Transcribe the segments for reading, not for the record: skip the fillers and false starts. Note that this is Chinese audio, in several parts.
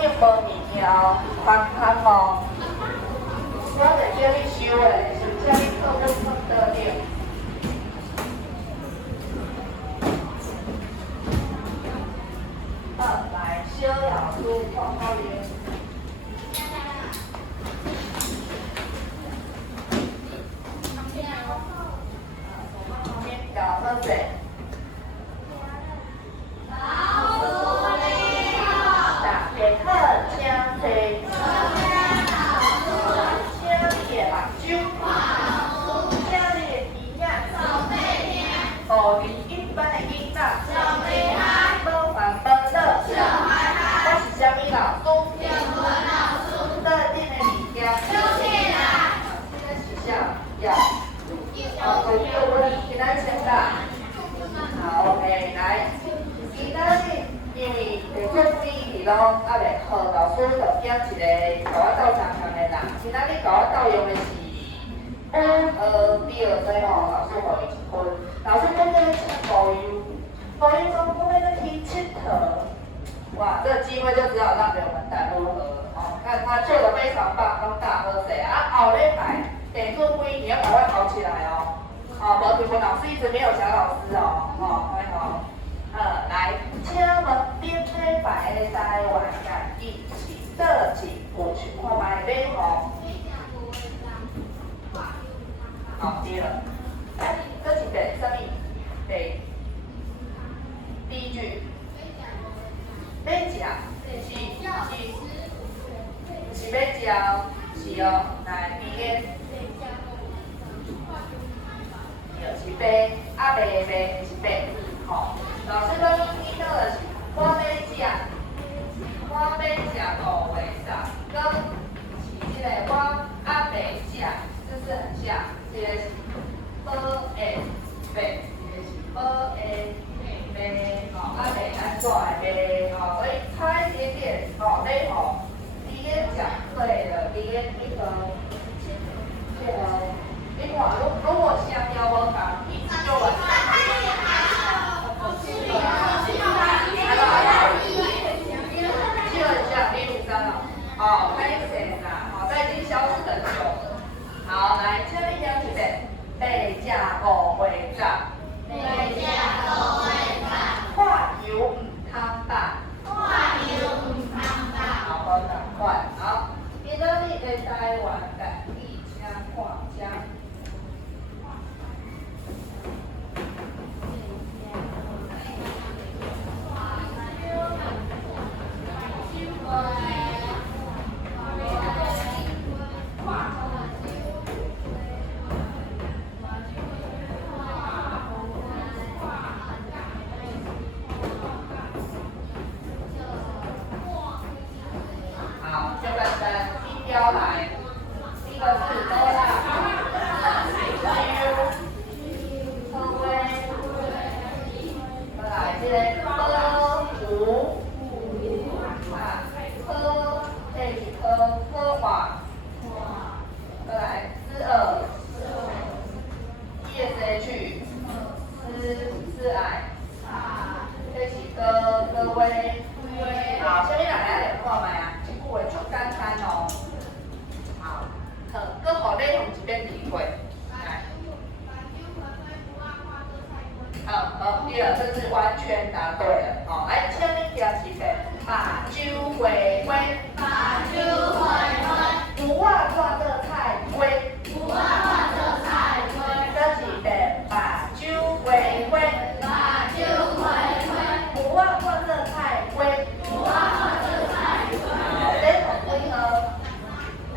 面无物件，宽宽哦。我袂叫你收的，是叫你做阮放倒了。好，来，小老师看好了。旁边搞喝水。给客将水，将野目睭，将你的鼻仔，互你一般的囡仔，无烦无恼。我是啥物老师？特定的物件。现在学校要，我叫我今仔先啦。好，OK，来，今仔日因为地震天气咯，啊袂好，老师就拣一个甲我斗相共的人。今仔日甲我斗用的是第二岁吼，老师互伊1分。老师今日请朋友，朋友讲我要去佚佗，哇，这个机会就只好让给我们带如何？哦，看他做的非常棒，拢大好势啊！后礼拜地震几年要赶快跑起来哦。哦，无对分老师一直没有小老师哦，哦，还好。来，请问顶礼拜的台湾家己是倒一部去看卖买吼？好，对了。来，这是第什么？第一句。买食是买食是哦，来第一。就是买，啊卖是买，吼。老师讲听到的是我买食5月10，跟是这个我啊卖食，是不是很像？这个是好诶卖，这个是好诶卖，吼啊卖安怎诶卖，吼，所以差一点点，吼，你吼，第一讲对了，第一你看，你看，如果香蕉无同，意思就完全。好，拍谁啦？好，这已经消失很久了。好，来，这里讲一遍，买食5月10。看油唔通打。好，好，赶快，好。今仔日的台湾家己请看请。标来，第一个是多啦，再来这个科五，科这是科华，再来42，ESH，思爱，这是各位，好，下面两个来看麦啊，这句话足简单哦。搁互你用一遍体会，来。对了，这是完全答对了。好，来，请你听一遍，把酒回归，有我看做菜龟，这一遍把酒回归，有我看做菜龟，这同几号？322，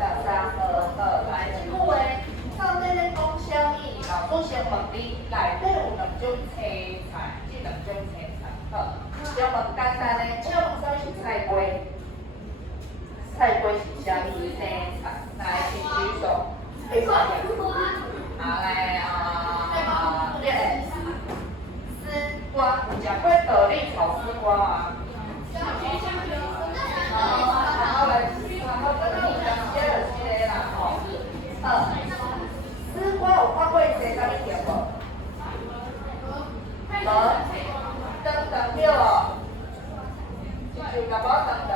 来，这句话到底咧讲啥物？老师先问你，内底有2种青菜，这2种青菜，好，先问简单的，请问啥是菜龟？菜龟是啥物青菜？来，请举手。好来丝瓜，有食过蛤蜊炒丝瓜吗？好来，丝瓜有看过伊生啥物条无？无，长长条哦，就甲无长长。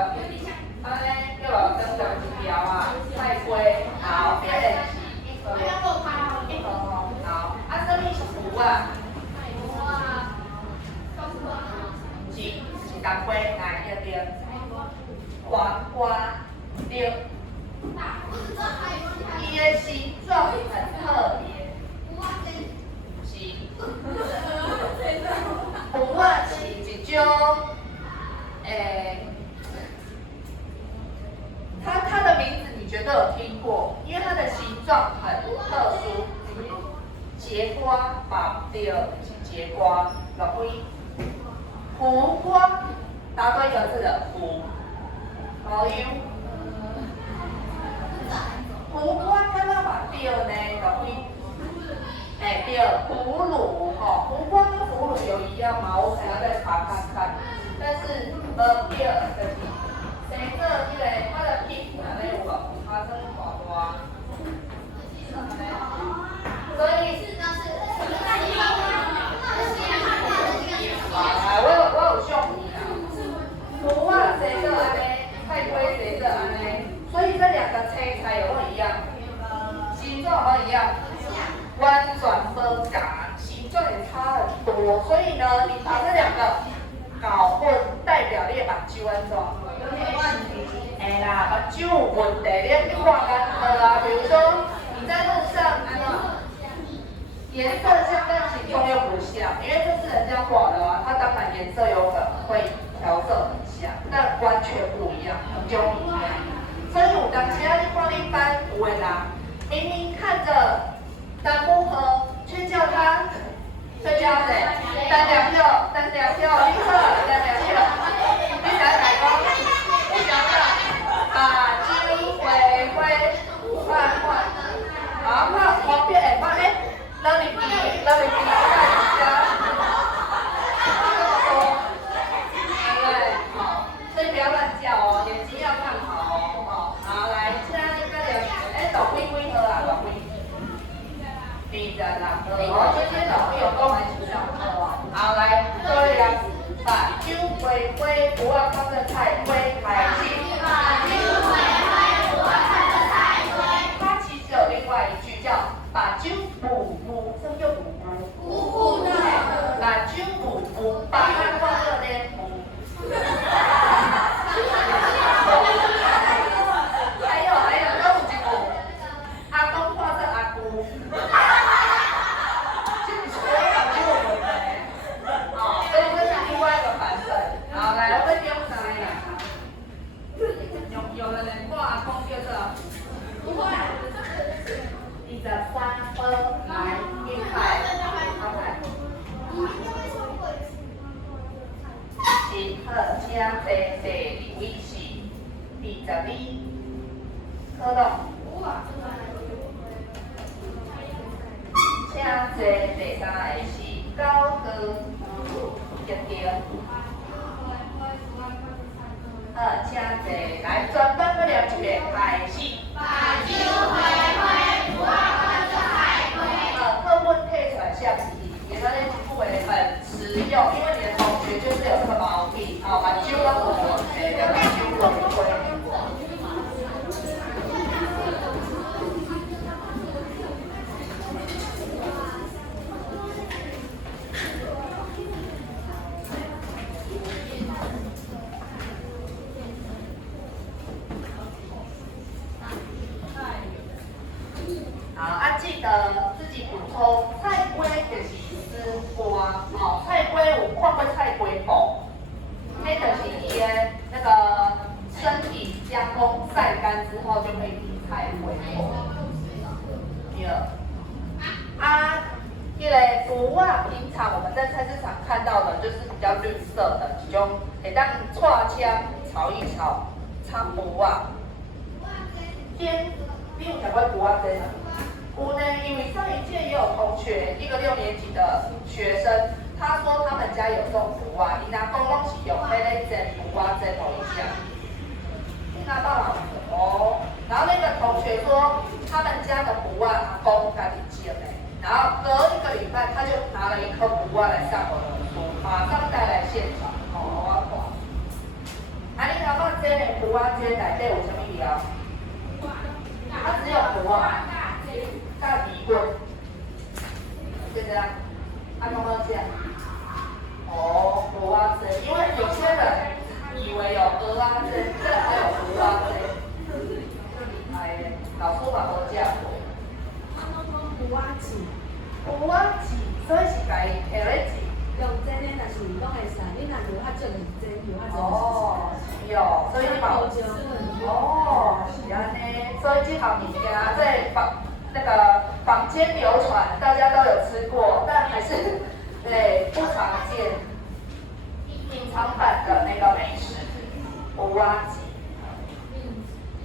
啊？是当归来对对。黄瓜对。伊的形状很特别。是。胡啊是一种，它的名字你绝对有听过，因为它的形状很特殊。节瓜嘛对，是节瓜，落开。胡瓜，答对一个字的胡，好样。胡瓜敢若嘛对呢，落开。对，葫芦吼，胡瓜跟葫芦有一样吗？我可能要再查看看。但是对，就是生做迄个它的屁股安尼有无？花生大大。所以。我有相片啊，胡啊生做安尼，菜龟生做安尼，所以这两个青菜有没有一样？形状有没有一样？完全无同，形状也差很多。所以呢，你把这两个搞混，代表你的目睭安怎？哎啦，目睭有问题，你看干好啊。比如说你在路上，颜色像但形状又不像，因为这是人家画的啊，它当然颜色有可能会调色很像，但完全不一样，就不一样。所以有当时啊，你看你班有的人，明明看着南木河，却叫他谁？单两票，你好，单两票，你想哪个？你想想，把酒回，换，好，那旁边会换让你比，看一下，对，好，所以不要乱叫哦，眼睛要看好哦，好，来，现在那个倒规喝啊，倒规，比着啦，今天倒规有够来出上课哦，好，来，各位来，把酒回，不要放在菜龟海星，它其实有另外一句叫把酒补。什么叫补？补的。把酒补，把它放热呢补。还有，都有一句，阿公看做阿姑。这是我把酒补的。哦，所以这是另外一个版本。好，来，我们用啥呀？有的人看阿公叫做。不会。23分来1块，真好，请坐第2位是22，可乐。请坐第3个是高哥，对。请坐来全班要念一遍，开始。把酒回，不要放在海龟。课文配出来像题，也在那句话很实用，因为你的同学就是有这个毛病，把酒跟我两个酒回。记得自己补充，菜龟就是丝瓜，菜龟有看过菜龟布，那就是伊的那个身体加工晒干之后就可以提菜龟布。第二，迄个菇啊，平常我们在菜市场看到的就是比较绿色的，一种会当串枪炒一炒，炒菇啊。你有吃过菇啊？有呢，因为上一届也有同学，一个6年级的学生，他说他们家有种菇啊，你拿公拢是用迄个蒸菇啊蒸一下，你拿到了哦。然后那个同学说，他们家的菇啊，阿公家己煎的，然后隔1个礼拜他就拿了1颗菇啊来上我的书，马上带来现场，我看。你阿妈煎的菇啊煎内底有啥物料？它只有菇啊。大底棍，就这样。啊，刚刚讲，哦，蚵仔煎，因为有些人以为有蚵仔煎，这还有蚵仔煎。哎，老师嘛无食过。蚵仔煎，蚵仔煎，所以是家己下咧煎。用煎的，但是拢会使，你若有较少煎，有较少。哦，是哦，所以你嘛。哦，是安尼，所以这项物件在坊间流传，大家都有吃过，但还是对不常见。隐藏版的那个美食，蚵仔煎。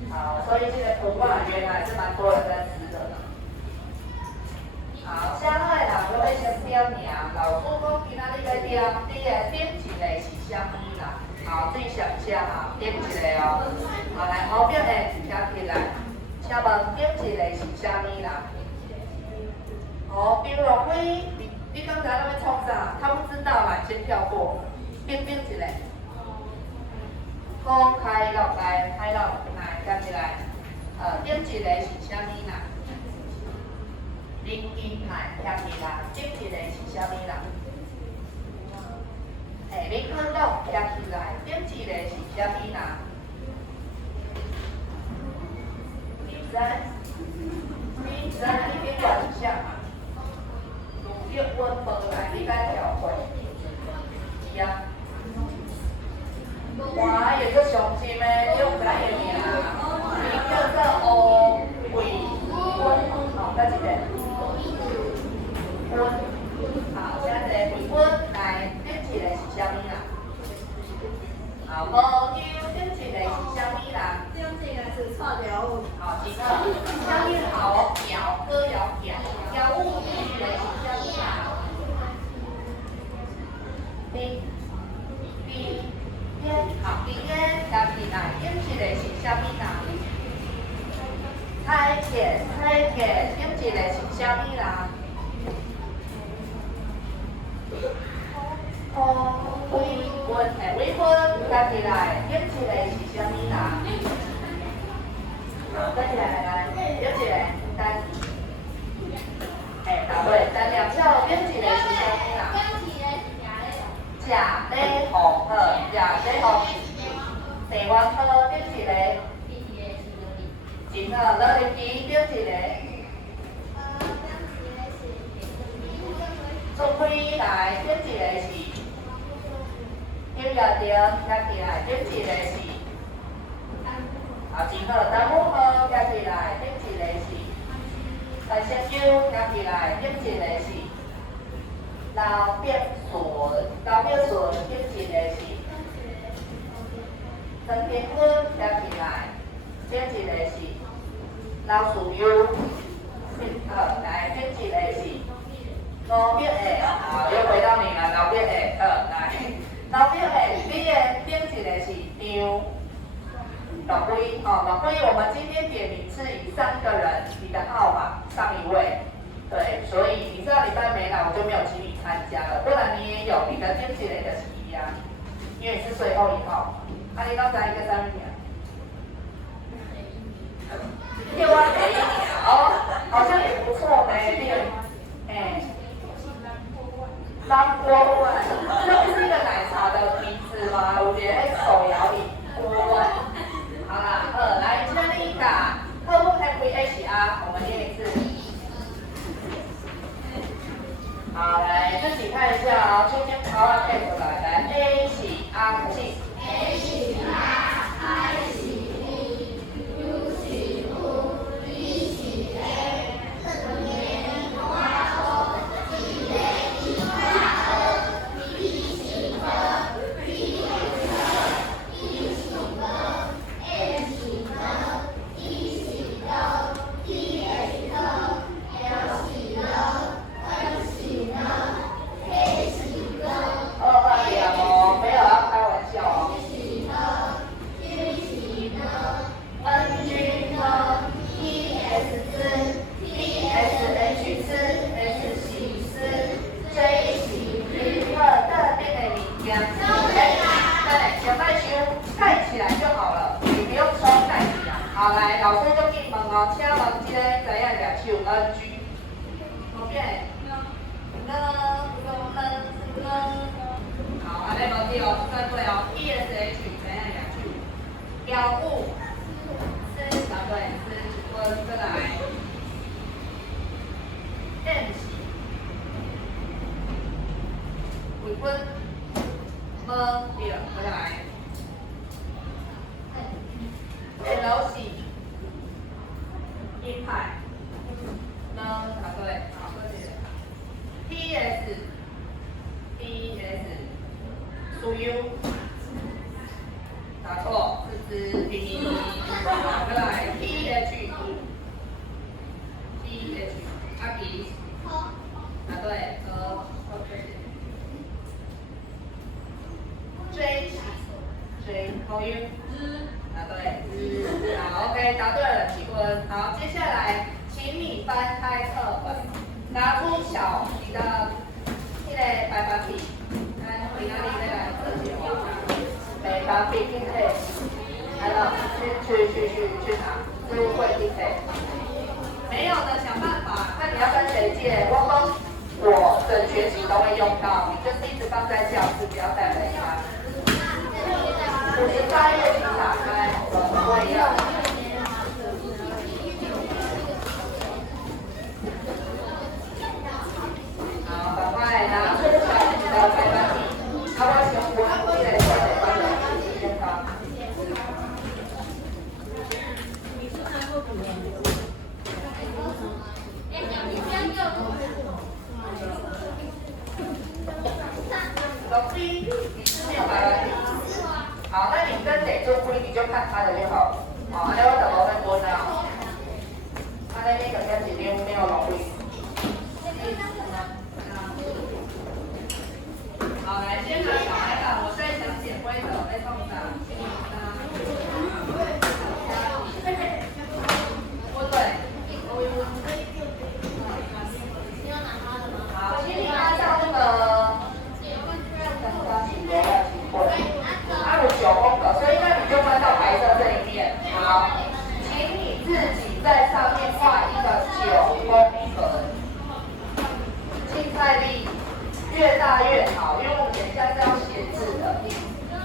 好，所以这个蚵仔原来是蛮多人在吃的。好，啥货人都要先点名，老师讲今仔日要点，你的点一个是啥物啦？好，对想一下哈，点一个哦。好，来后边的听起来，请问点一个是啥物啦？哦，冰龙龟，你刚才那边冲啥？他不知道嘛，先跳过。点一个。好，开落来，开落来，站起来。点一个是啥物啦？零金牌听起来，点一个是啥物啦？你看到听起来，点一个是啥物啦？你知？你边转向嘛？如约温无来，你该调回。是啊。哇，有个上金的，你有知影名？伊叫做乌龟温，好，再一个。温，好，现在微温来点一个是啥物啦？好，无牛点一个是啥物啦？点一个是臭条物。好，一个啥物好苗歌谣苗，苗物点一个是啥物啦？好，今天讲起来点一个是啥物啦？菜粿，点一个是啥物啦？微分加起来，点一个是啥物啦？好，加起来，点一个单，答对，单两票，点一个是啥物啦？假咧红好，假咧红，地湾好，点一个？真好，乐林鸡点一个？做开来点一个是？有要点加起来点一个是？好，真好，单母好加起来点一个是？大香蕉加起来点一个是？老鳖笋点一个是？酸甜粉加起来点一个是？老薯油，来点一个是？老鳖的，好，又回到你了，老鳖的，来，老鳖的，你的点一个是张，老龟，老龟，我们今天点名是以3个人你的号码上一位，对，所以你上礼拜没来，我就没有请你参加了，不然你也有，你的点一个的是一样，因为你是最后一号，你刚才一个3名。六万给一秒，好像也不错呢，三锅碗，这不是一个奶茶的名字吗？我觉得手摇饮锅碗。好啦，来，请你打客户 FHR， 我们念一次。好，来自己看一下啊，中间跑完 K 出来，来 A 起 R 起。A 起 R，I 起 E，U 起 U，V 起 A。好，来，老师就给你们哦，请问这个知影抓手 NG， 后边，呢，对哦，算对哦。ESH 怎样两句？标物。答对，是再来。M 是几分？对了，再来。L 是一派。答对，好，谢谢。PS 属于。答错，是指 P。再来 PH，阿比。答对J 口音。答对。好 ，OK， 答对了，7分。好，接下来，请你翻开课本，拿出小题的那个白板笔，来，你哪里再来自己画？白板笔拼配，来了，去拿，入会拼配。没有的想办法，看你要跟谁借。我整学期都会用到，你就是一直放在教室，不要带回家。58页请打开，我也要。好，赶快拿出小题的白板笔，我先我来写白板笔先发。老师，你是没有白板笔？好，那你跟谁做规，你就看他的就好了。好，安尼我就无再分啦。安尼你就跟一张没有浪费。好，来，先拿小白板，我再讲解规则，再放上。不对。好，请你按照那个。9宫格，所以那你就翻到白色这一面。好，请你自己在上面画一个9宫格。竞赛力越大越好，因为我们等一下是要写字的。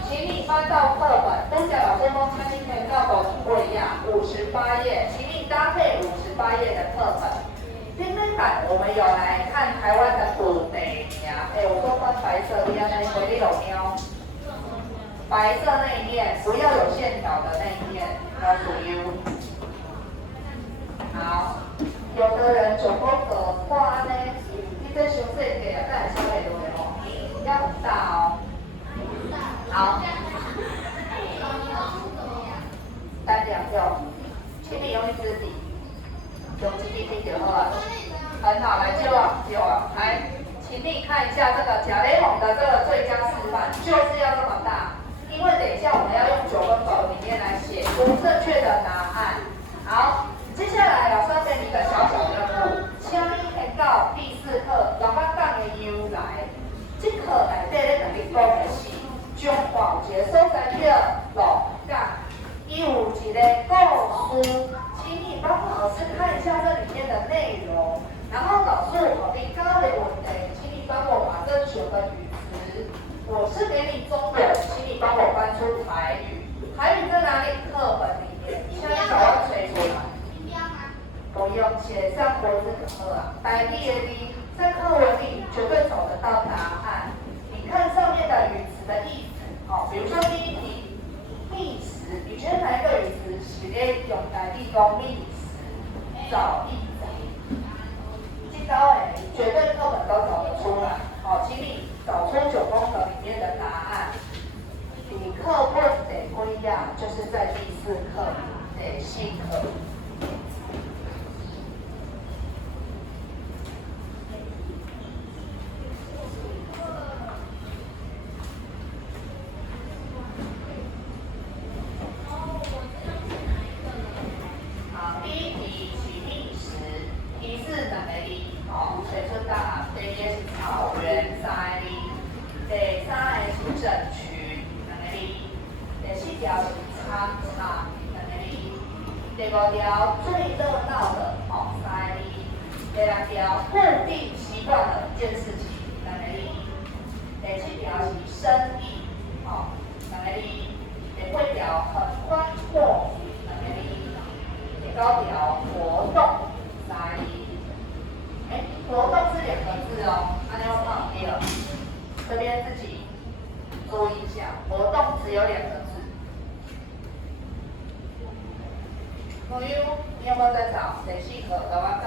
请你翻到课本，跟着老师公开今天教狗不一样，58页，请你搭配58页的课本。今天版我们有来看台湾的古地名，我说翻白色的，那回力有喵。白色那一面，不要有线条的那一面，要属于。好，有的人9宫格画呢，你这熊这个啊，再稍微多点哦，要很大哦。好。单两条，请你用一支笔，用支笔拼就好了。很好，来就来，请你看一下这个贾雷蒙的这个最佳示范，就是要这么大。因为等一下我们要用9分法里面来写出正确的答案。好，接下来老师要给你一个小小任务，请你填到第4课老板讲的由来。这课内底咧同你讲的是中华有一个所在叫鹿港，伊有一个故事，请你帮老师看一下这里面的内容，然后老师我给你刚刚的问题，请你帮我把正确的语词。我是给你中文，请你帮我翻出台语。台语在哪里？课本里面。现在找到谁出来？不用写上国字就好了。台语的字在课文里绝对找得到答案。你看上面的语词的意思，比如说第一题，觅食，你觉得哪一个语词是咧用台语讲觅食？找一找。这招绝对课本都找得出来。请你找出9宫格里面的答案。你课本得归样，就是在第4课得细课。好，第一题是觅食，提示两个字，水出大，第一个是草原3个字，第3个是整群2个字，第4条是长长2个字，第5条最热闹的3个字，第6条固定习惯的一件事情2个字，第7条是生意第第八条很宽阔，第九条活动，三。活动是2个字哦，按照放对了，这边自己注意一下，活动只有2个字。朋友，你有没有在找？第4课跟我找。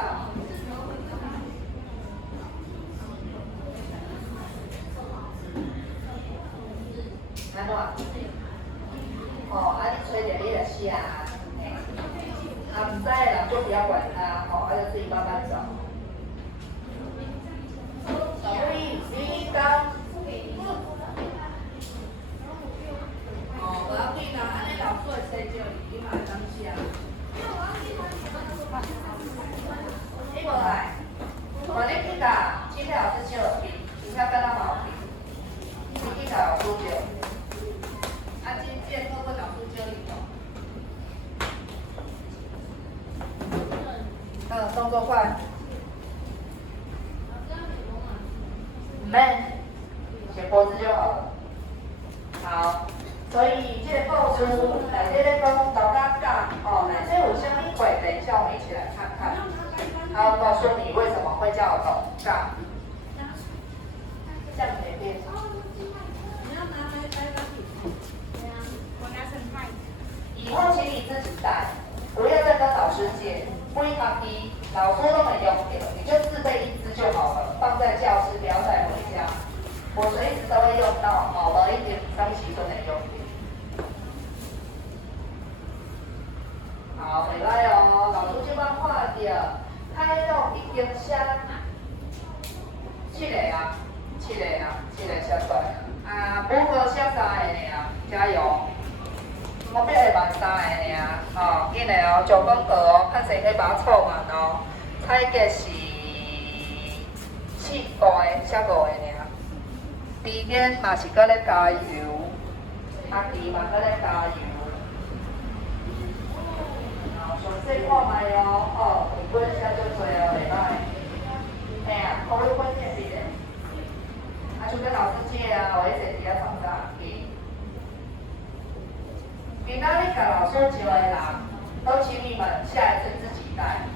安怎？哦，啊，你吹着你就写啊，啊，唔知的人就不要管他，哦，就自己慢慢找。小注意，第1章。哦，不要紧啦，安尼老师会催着你，你嘛会当写。你无来？我你去甲今天老师借了笔，今天跟他冇笔，你去甲老师借。啊，今届课本老师借你哦。动作快。免，写国字就好了。好，所以这个构书内底咧讲老家讲哦，内底有啥物规定？叫我们一起来看看。他要告诉你为什么会叫老家。这样可以变。以后请你自己带，不要再跟老师借。不一卡低，老师都没用的，你就自备1支就好了，放在教室，不要带回家。我随时都会用到，好了一点，当时都能用的。好，袂歹哦，老师即摆看着开动一根香，7个啊，7个啊，7个写出来啊，不过写3个尔，加油！我必会万3个尔，吼，紧嘞哦，9宫格哦，较侪可以把它凑满哦。采格是5个，写5个尔。字典嘛是搁咧加油，学字嘛搁咧加油。好，详细看卖哦，哦，笔本写足多哦，袂歹。嘿啊，考虑本也是的。啊，就跟老师借啊，我一直伫遐创啥记。今仔日甲老师招的人，都请你们下一次自己带，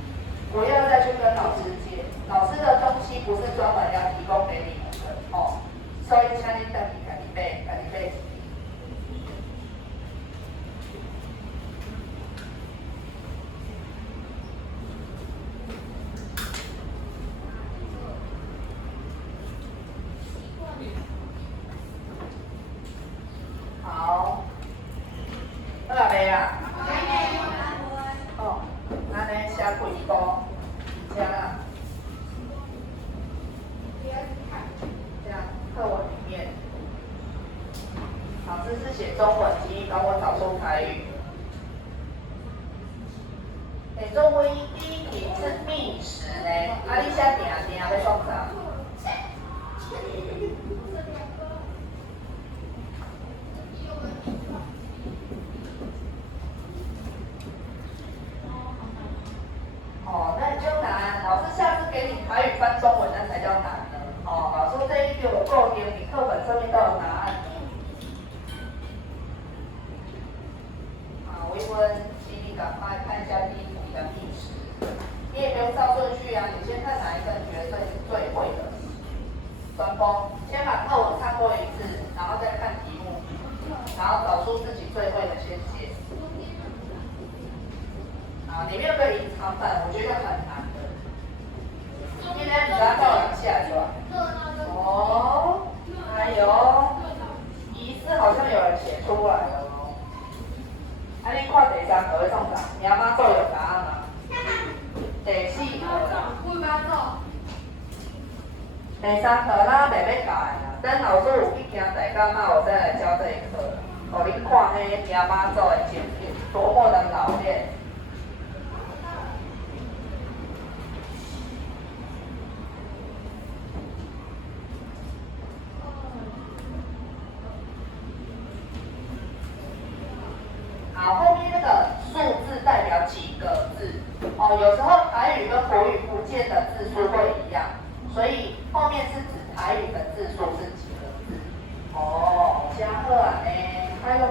不要再去跟老师借。老师的东西不是专门要提供给你们的哦，所以请你自己家己买，家己买。好。好啦未啊？哦，安尼写几步？这啦。这样课文里面，老师是写中文，请你帮我找出台语。中文第一题是觅食呢，啊，你写定定要创啥？哦，那就难。老师下次给你台语翻中文，那才叫难呢。哦，老师这一题我够点，你课本上面都有答案。好，我一问，请你赶快看一下第一题的历史。你也不用照顺序啊，你先看哪一个你觉得最会的。专攻，先把课文看过一次，然后再看题目，然后找出自己最会的先写。啊，里面有个隐藏版，我觉得很难的。今天你把它照两下是吧？哦，还有，疑似好像有人写出来了哦。啊，你看第3个会创啥？你阿妈做有答案吗？第4个。为妈做？第3课咱袂要教的啦，等老师有去行大家嘛，我再来教这一课。哦，你看迄你阿妈做的剪片，多么的老练。好，后面那个数字代表几个字？哦，有时候台语跟国语不见得字数会一样，所以后面是指台语的字数是几个字。哦，加贺啊，开了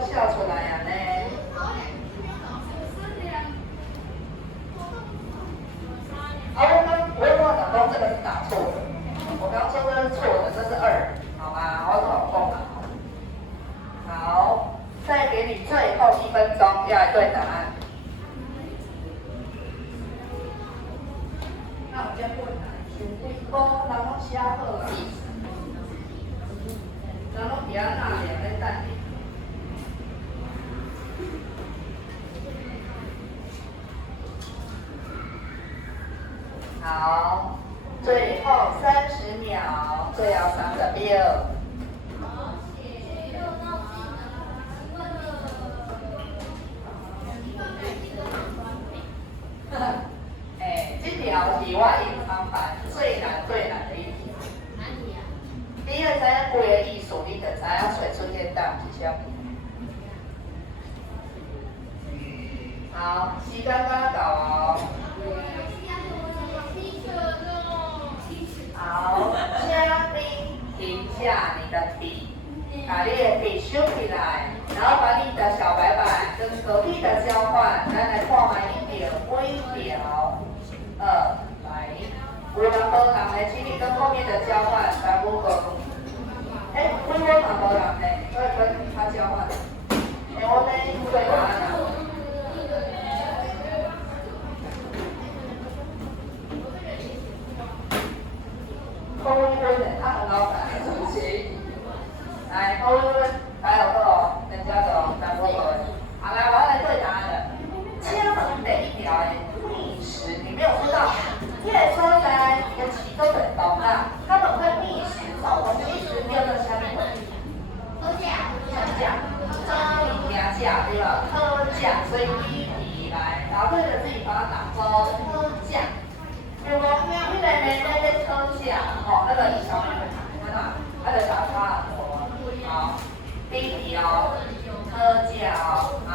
那有这困难，无人拢写好啦，人拢伫啊那咧咧等你。好，最后30秒，最後30秒。这条是我隐藏版最难的一题。你要知影规个意思，你就知影水出现答是啥。好，时间刚到哦。好，请你停下你的笔，把你的笔收起来，然后把你的小白板跟隔壁的交换，咱来看卖一点微表。来，有人无人的，请你跟后面的交换来互动。我嘛无人呢，我要跟他交换。我呢对答案啊。高一分的，他很老板，是不是？来，高一分，还有个人家的张国文。好，来，我要来对答案了。请问第一条的觅食，你没有知道？这个所在跟其中的动啊，他们会觅食找东西吃，叫做什么？讨价。物件价对吧？讨价，所以第一题来，答对的自己把它打勾，讨价。对不？你来讨价，那个以前看到，就打叉哦。好，第一题哦，讨价哦。好，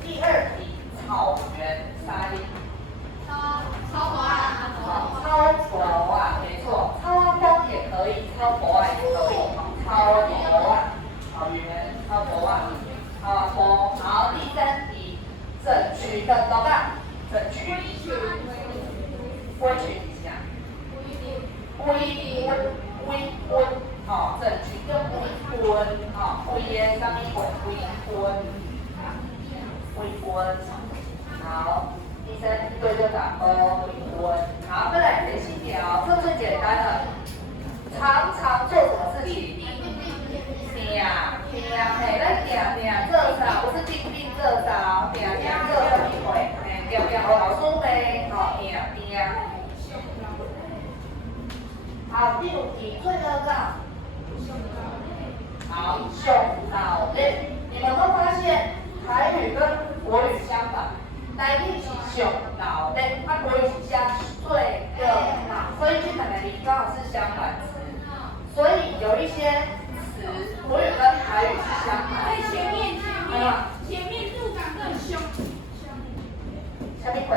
第二题，草原沙粒。超博啊，没错，超风也可以，超博啊也可以，超博啊，草原，超博啊，超博。好，第三题，整群的懂吧？整群，规群一下，规，整群叫规群，规的啥物规，好。第三对就打勾，好，再来第7条，这最简单了。常常做什么事情？定做啥？不是定做啥，定做什么会？定学老师呗，定。好，第5题最后个。好，上脑力。你们会发现台语跟国语相反。台语是上脑力，国语是写最热闹，所以这两个字刚好是相反词。所以有一些词，国语跟台语是相反。前面入港更凶。什么鬼？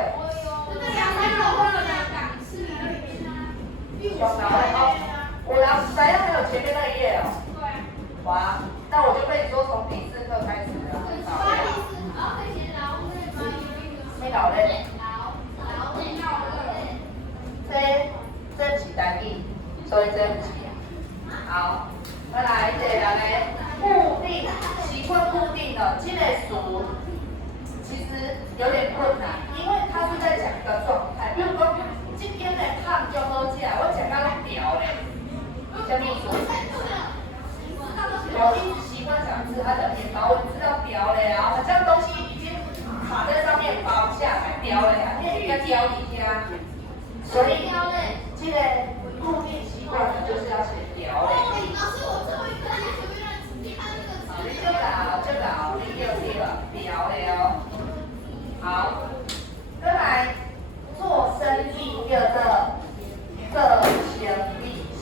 这个两台肉或者两港是哪里面啊？上脑力我知道还有前面那一页哦。对。哇，那我就跟你说从第4课开始了。没搞嘞，这不是单字，所以这不是。好，再来这个人的固定习惯固定的这个词，其实有点困难，因为它是在讲一个状态。比如说，今天的汤就好吃，我讲到拢调嘞，什么意思？我一直习惯讲是它的面包，我知道调嘞啊，好像东西已经卡在上面包不下来，调嘞啊，你要调一下，所以这个固定习惯呢，就是要写调嘞。老师，我最后一个题随便让你看那个词。你就搞，你就了，调嘞哦。好，再来做生意叫做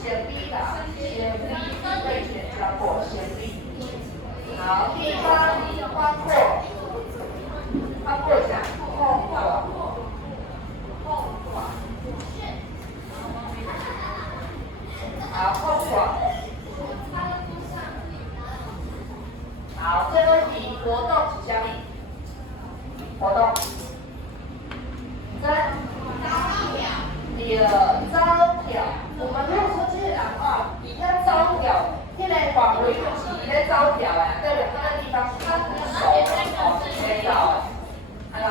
先例啦，先例对选教过先例。好，第8题宽阔一下，空阔。好，空阔。好，最后一题活动是啥物？活动。招票。我们如果说这个人伊遐招票，迄个黄瑞就是伊咧招票啊，代表那个地方他很熟，知道，安怎？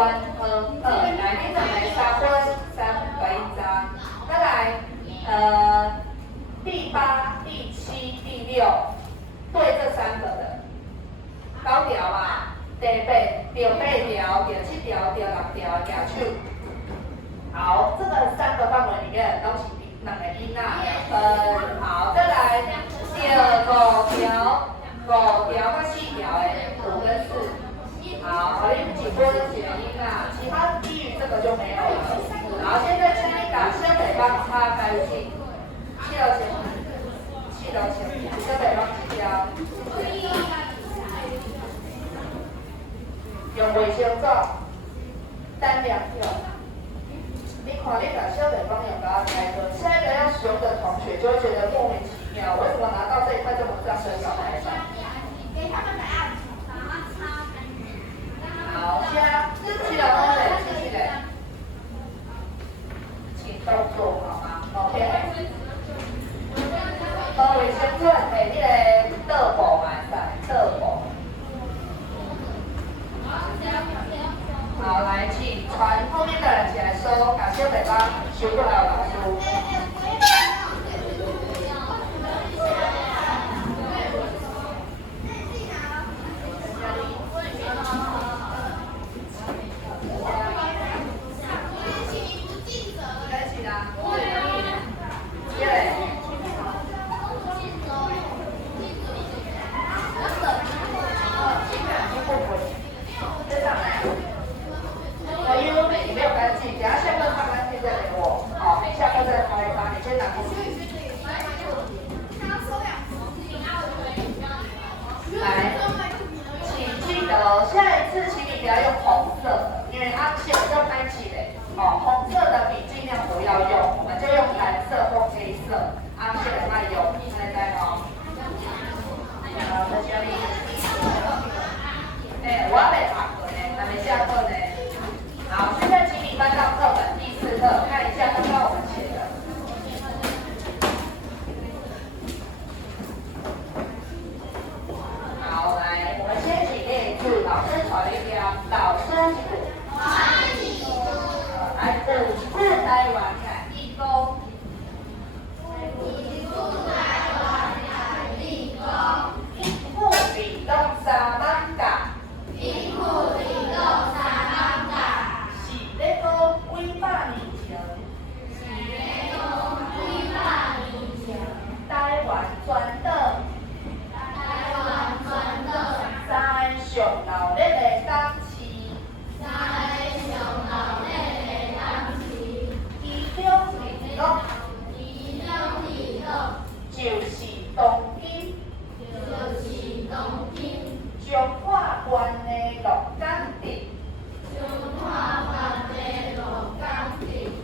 端和来你准备3分3个1张，再来第8、第7、第6对这3个的9条嘛，第8第8条、第7条、第6条举手。好，这个3个范围里面都是2个囡仔2分。好，再来第5条，5条跟4条的5跟4。好，你们几分几个囡仔，其他低于这个就没有了。好，现在请你把小北方擦干净，7条前，7条前，小北方7条。用卫生纸单2条。你看，你把小北方用把它开合，下一个要熊的同学就会觉得莫名其妙，为什么拿到这一块这么脏的小白板？给他们答案，把它擦干净。好，下7条方的继续嘞，请动作好吗 ？OK。卫生纸诶，你个倒布嘛，倒布。好，来，请传后面的人起来收，把小北方收过来，老师。下一次请你不要用红色的，因为它写要拍起来。红色的笔尽量不要用，我们就用蓝色或黑色。写来卖用，现在哦。好，在这里。我要被打过呢，还没下课呢。好，现在请你翻到课本第4课，看一下刚刚我们写的。好，来，我们先请练一次老师传的标，老师来5句台湾的义工。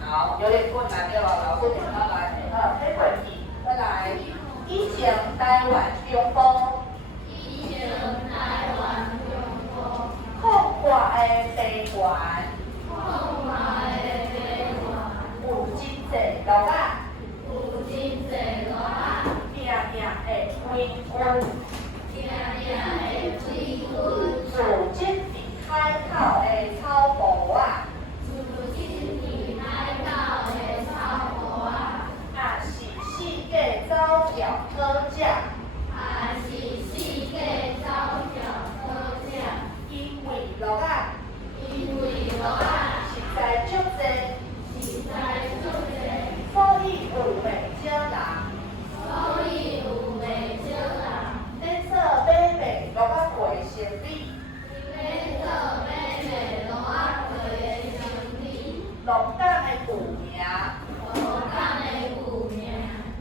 好，有点困难对吧？老师点到来，没问题。再来，以前台湾中部，空挂的地缘，有真济落啊，定定的规矩，自今伫海口的草埔啊。招缴科价，因为落啊，实在足济，所以有袂少人，咧做买卖落啊过生理，龙岗的旧名。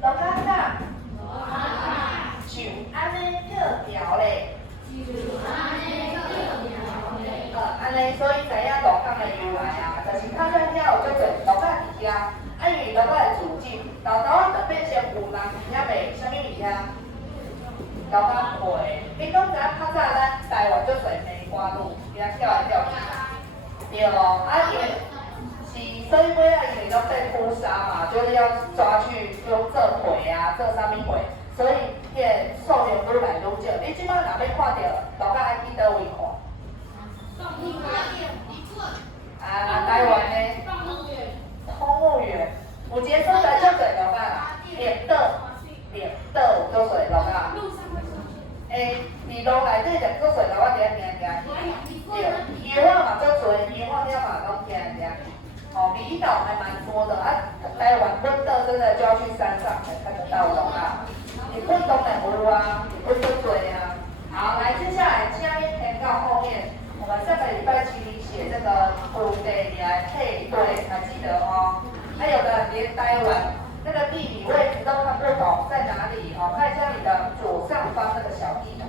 落甲港，就安尼叫条咧。安尼，所以知影落港的由来啊，就是较早遐有做做落甲伫遐，因为落甲的自治，豆豆啊就变成有人伫遐卖啥物物件，落甲皮。你讲知影较早咱台湾足侪梅花鹿，遐跳来跳去，对咯，因为。所以尾啊，因为都被扑杀嘛，就是要抓去用做腿啊，做啥物腿，所以迄个数量愈来愈少。你即摆若要看到，大家爱去倒位看？水泥或者嘛都偏凉。哦，离岛还蛮多的啊，台湾温的真的就要去山上才看得到龙啊。你不懂的不啊，你不对啊。好，来接下来下面填到后面，我们上个礼拜请你写这个土地来配对，还记得哦？还有的连台湾那个地理位置都看不懂在哪里哦，看一下你的左上方那个小地图。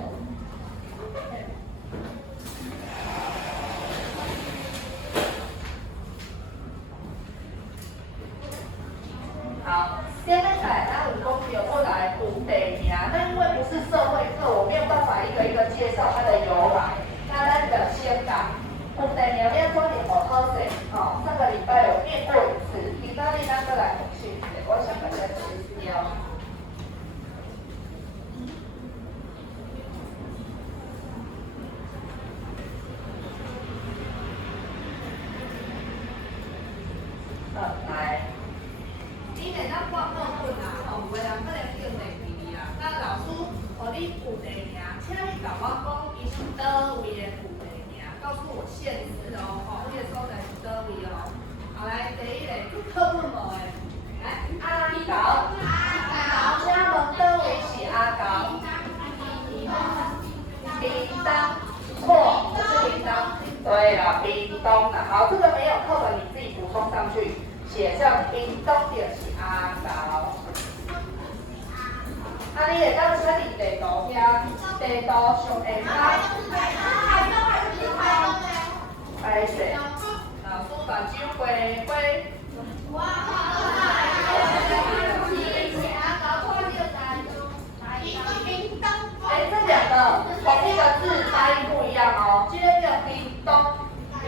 好，现在那5公里过来土地名，那因为不是社会课，我没有办法一个一个介绍它的由来。那咱就先讲土地名要做点好好势，哦，上个礼拜有念过一次，今仔日咱再来复习一下，我想把它吃掉。来。你下当挂课本啊，吼，有个人可能叫地理啊。那老师，你土地名，请你甲我讲，伊是倒位的土地名，告诉我现实哦，吼，你的所在是倒位哦。好，来第一个，课本无的，来阿高，请问倒位是阿高？屏东，错，不是屏东。对了，屏东的，好，这个没有课本，你自己补充上去。写上屏东就是阿高，啊，你会当写伫地图遐，地图上下骹。歹势，老师把手挥挥。这两个同一个字发音不一样哦，今天叫屏东，台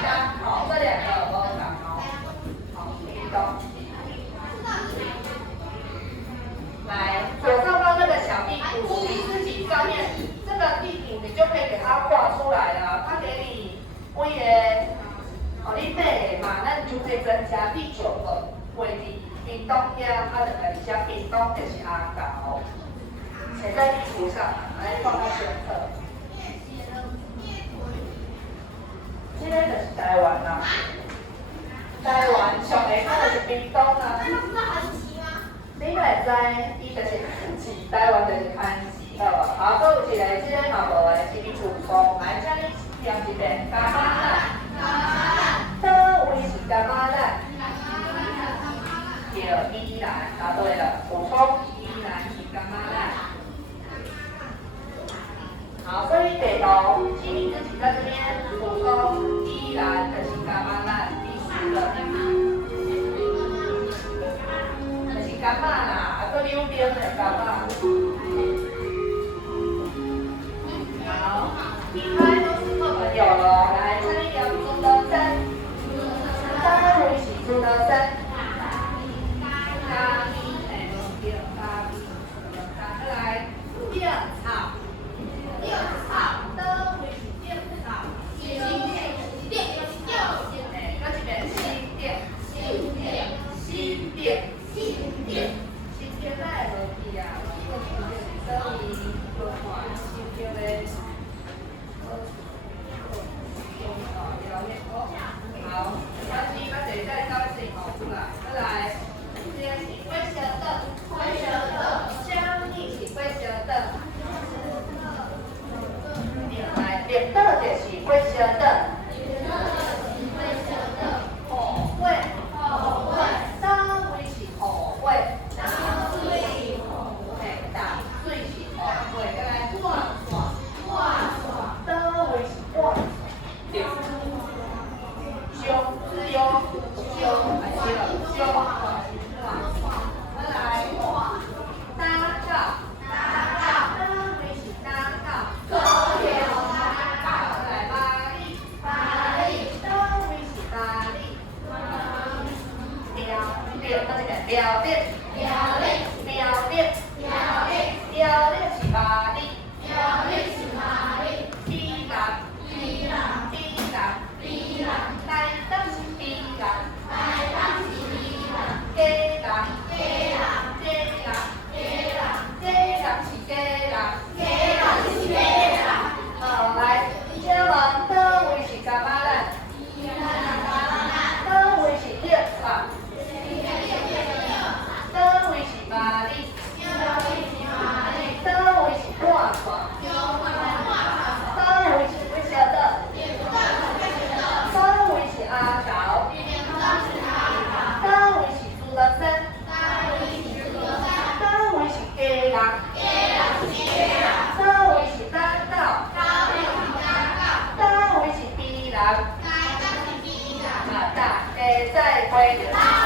东，好，这两个有没有？来，左上方那个小地图，你自己上面这个地图，你就可以给它画出来了。它给你几个，你8个嘛，那你就可以增加第9个位置。屏东遐，它就可以写屏东就是阿高，写在地图上，来放在选册。这个就是台湾啦。台湾上下骹就是屏东啊。你嘛会知，伊就是自治，台湾就是安市，好无？好，搁有一个，即个嘛无的，是你厝所，来，请你念一遍，柑仔蛋。倒位是柑仔蛋？对，宜兰，答对了，补充，宜兰是柑仔蛋。好，所以地图，请你自己在这边补充，宜兰就是柑仔蛋，第4个。柑仔啦，还搁溜溜的柑仔。好，离开都是课本有了。会。